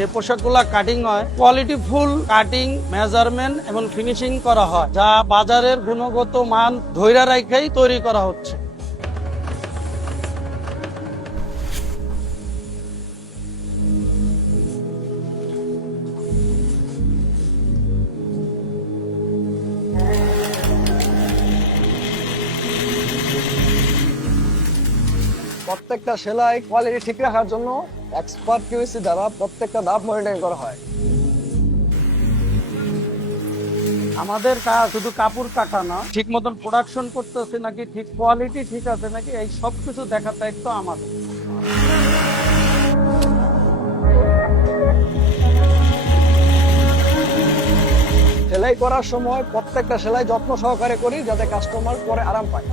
যে পোশাকগুলা কাটিং হয় quality full cutting, measurement এবং ফিনিশিং করা হয়, যা বাজারের গুণগত মান ধৈর্য রেখেই তৈরি করা হচ্ছে। প্রত্যেকটা সেলাই কোয়ালিটি ঠিক রাখার জন্য এক্সপার্ট কিউসি দ্বারা প্রত্যেকটা ধাপ মনিটরিং করা হয়। আমাদের কাজ শুধু কাপড় কাটা না, ঠিক মতন প্রোডাকশন করতেছে নাকি, ঠিক কোয়ালিটি ঠিক আছে নাকি, এই সব কিছু দেখার দায়িত্ব আমাদের। সেলাই করার সময় প্রত্যেকটা সেলাই যত্ন সহকারে করি যাতে কাস্টমার পরে আরাম পায়।